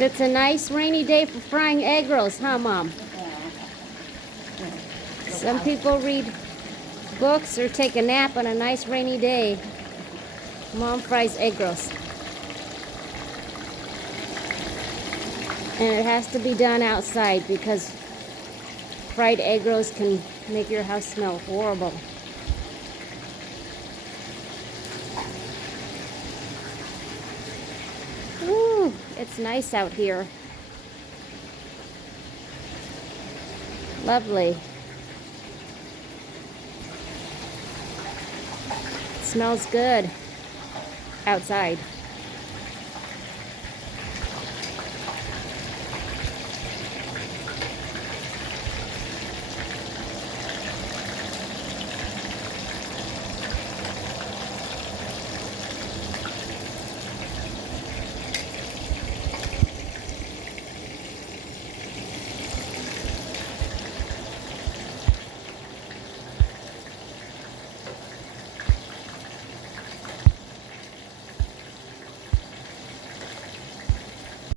It's a nice rainy day for frying egg rolls, huh, Mom? Some people read books or take a nap on a nice rainy day. Mom fries egg rolls. And it has to be done outside because fried egg rolls can make your house smell horrible. Ooh, it's nice out here. Lovely. Smells good outside.